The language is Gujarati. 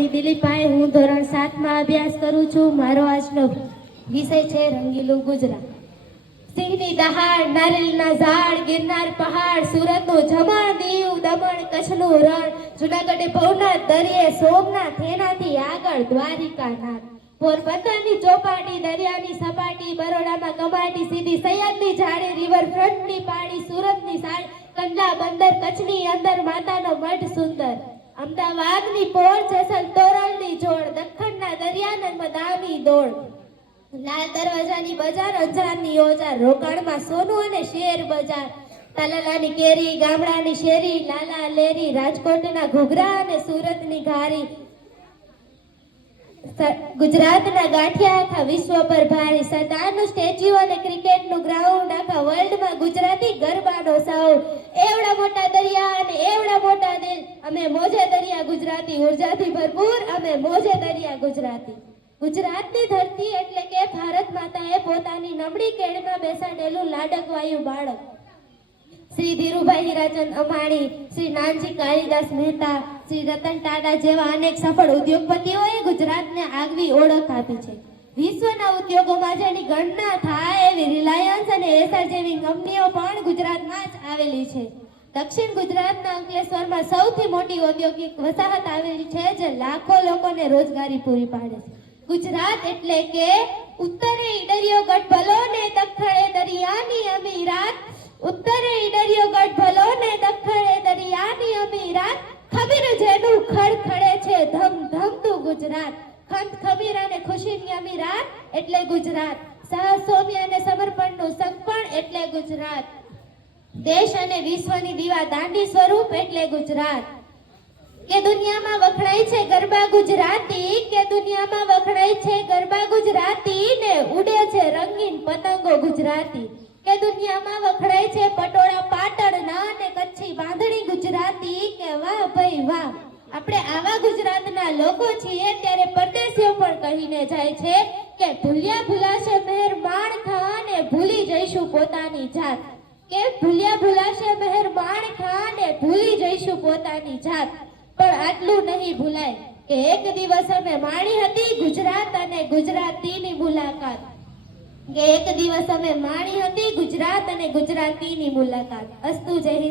સોની દિલીપભાઈ, હું ધોરણ 7 માં અભ્યાસ કરું છું। મારો આજનો વિષય છે રંગીલું ગુજરાત। સિંહની દહાડ, નારિયેળના ઝાડ, ગિરનાર પહાડ, સુરતનું જમણ, દીવ દમણ, કચ્છનું રણ, જુનાગઢે ભવનાથ, દરિયે સોમનાથ, એનાથી આગળ દ્વારિકાનાથ, પોરબંદરની ચોપાટી, દરિયાની સપાટી, બરોડામાં કમાટી, સીધી સૈયદની જાળી, રિવરફ્રન્ટની પાળી, સુરતની સાડી, કંડલા બંદર, કચ્છની અંદર માતાનો મઢ સુંદર, અમદાવાદની પોળ, જેસલ તોરલની જોડ, દખણના દરિયા નર્મદાની દોડ, લાલ દરવાજાની બજાર, અંજારની ઓજાર, રોકાણમાં સોનું અને શેર બજાર, તાલાલાની કેરી, ગામડાની શેરી, લાલા લેરી, રાજકોટના ઘૂઘરા અને સુરતની ઘારી, ગુજરાતના ગાંઠિયા આખા વિશ્વ પર ભારી, સરદારનું સ્ટેચ્યુ અને ક્રિકેટનું ગ્રાઉન્ડ, આખા વર્લ્ડમાં ગુજરાતી ગરબાનો સાઉન્ડ, એવડા મોટા દરિયા અને એવડા મોટા દિલ, અમે મોજે દરિયા ગુજરાતી, ઉર્જાથી ભરપૂર અમે મોજે દરિયા ગુજરાતી। ગુજરાતની ધરતી એટલે કે ભારત માતાએ પોતાની નબળી કેળમાં બેસાડેલું લાડકવાયું બાળક। શ્રી ધીરુભાઈ હીરાચંદ અંબાણી, શ્રી નાનજી કાલિદાસ મહેતા, શ્રી રતન ટાટા જેવા અનેક સફળ ઉદ્યોગપતિઓએ ગુજરાતને આગવી ઓળખ આપી છે। વિશ્વના ઉદ્યોગોમાં જેની ગણના થાય એવી રિલાયન્સ અને એસઆર જેવી કંપનીઓ પણ ગુજરાતમાં જ આવેલી છે। દક્ષિણ ગુજરાતના અંકલેશ્વરમાં સૌથી મોટી ઔદ્યોગિક વસાહત આવેલી છે, જે લાખો લોકોને રોજગારી પૂરી પાડે છે। ગુજરાત એટલે કે ઉત્તરે ઈડરિયો ગઢ ભલો ને દક્ષિણે દરિયાની અમીરાત, ઉત્તરે ઈડરિયો ગઢ ભલો ને દક્ષિણે દરિયાની અમીરાત, ખમીર જેનું ખડખડે છે ધમ ધમતું ગુજરાત, ખંત ખમીર અને ખુશીની અમીરાત એટલે ગુજરાત, સાહસ સૌમ્ય અને સમર્પણનું સંપણ એટલે ગુજરાત, દેશ અને વિશ્વની દીવા દાંડી સ્વરૂપ એટલે ગુજરાત। કે દુનિયામાં વખણાય છે ગરબા ગુજરાતી, કે દુનિયામાં વખણાય છે ગરબા ગુજરાતી, ને ઉડે છે રંગીન પતંગો ગુજરાતી, કે દુનિયામાં વખણાય છે પટોળા પાટણના ને કચ્છી બાંધણી ગુજરાતી, કે વાહ ભાઈ વાહ। આપણે આવા ગુજરાતના લોકો છીએ ત્યારે પરદેશીઓ પણ કહીને જાય છે કે ભૂલ્યા ભૂલાશે મહેર માણખા ને ભૂલી જઈશું પોતાની જાત, કે ભૂલ્યા ભૂલાશે મહેર માણખા ને ભૂલી જઈશું પોતાની જાત। પણ આટલું નહીં ભૂલાય કે એક દિવસ અમે માણી હતી ગુજરાત અને ગુજરાતીની મુલાકાત, કે એક દિવસ અમે માણી હતી ગુજરાત અને ગુજરાતીની મુલાકાત। અસ્તુ જય હિન્દ।